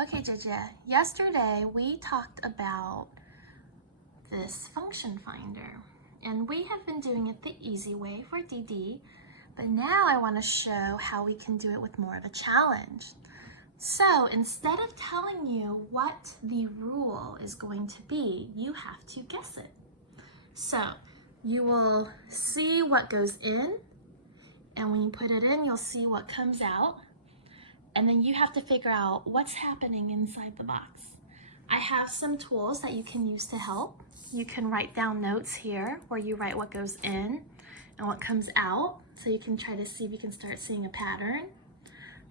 Okay, JJ, yesterday we talked about this function finder, and we have been doing it the easy way for DD, but now I want to show how we can do it with more of a challenge. So instead of telling you what the rule is going to be, you have to guess it. So you will see what goes in, and when you put it in, you'll see what comes out. And then you have to figure out what's happening inside the box. I have some tools that you can use to help. You can write down notes here where you write what goes in and what comes out, so you can try to see if you can start seeing a pattern.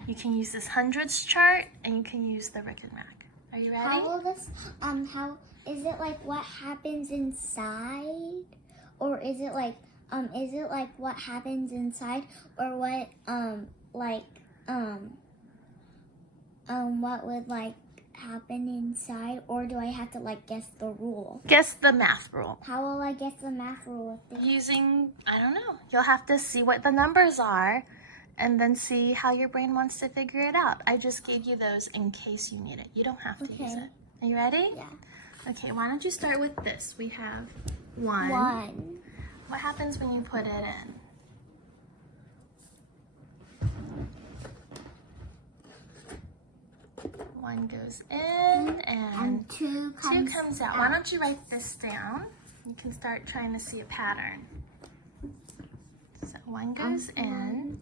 You can use this hundreds chart, and you can use the Rick and Rack. Are you ready? How will this, how, is it like what happens inside? Or is it like what happens inside? Or what, what would like happen inside, or do I have to like guess the rule? Guess the math rule. How will I guess the math rule? Using, I don't know, you'll have to see what the numbers are and then see how your brain wants to figure it out. I just gave you those in case you need it. You don't have to use it. Are you ready? Yeah. Okay, why don't you start with this? We have one. One. What happens when you put it in? One goes in and two comes out. Why don't you write this down? You can start trying to see a pattern. So one goes in.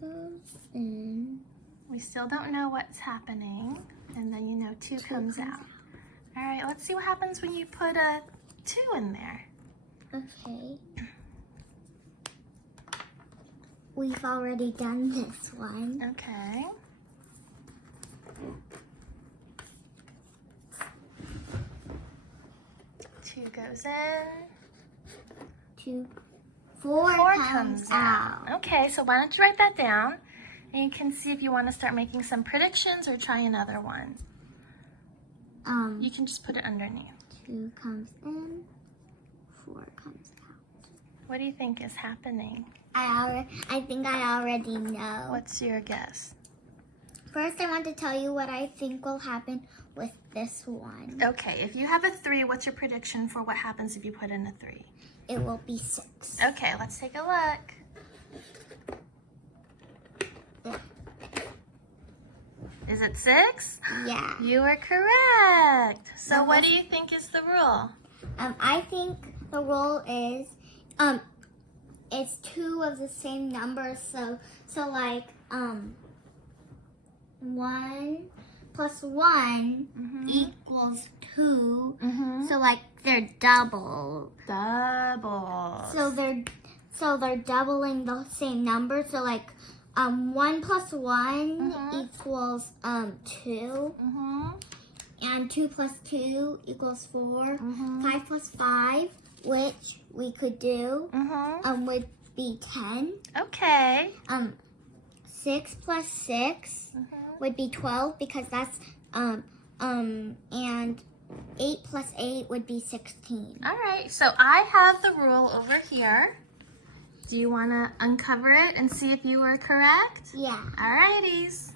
We still don't know what's happening. And then you know two comes out. All right, let's see what happens when you put a 2 in there. Okay. We've already done this one. Okay. Two goes in. Four comes out. Okay, so why don't you write that down, and you can see if you want to start making some predictions or try another one. You can just put it underneath. 2 comes in, 4 comes out. What do you think is happening? I think I already know. What's your guess? First, I want to tell you what I think will happen with this one. Okay, if you have a 3, what's your prediction for what happens if you put in a 3? It will be 6. Okay, let's take a look. Yeah. Is it 6? Yeah. You are correct. So what do you think is the rule? I think the rule is, it's 2 of the same number, so like, 1 plus 1 equals 2. So like they're double. Doubles. So they're doubling the same number. So like 1 plus 1 equals 2. And 2 plus 2 equals 4. 5 plus 5, which we could do, would be 10. Okay. 6 plus 6 would be 12, because that's and 8 plus 8 would be 16. All right, so I have the rule over here. Do you want to uncover it and see if you were correct? Yeah. All righties.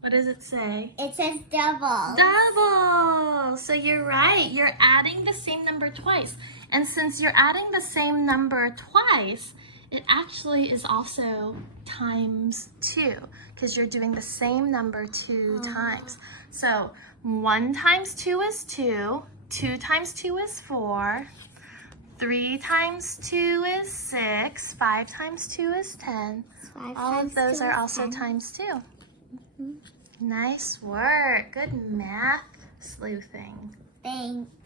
What does it say? It says double. Double. So you're right. You're adding the same number twice. And since you're adding the same number twice, it actually is also times 2, because you're doing the same number 2 times. So 1 times 2 is 2, 2 times 2 is 4, 3 times 2 is 6, 5 times 2 is 10. All of those are also times 2. Nice work. Good math sleuthing. Thanks.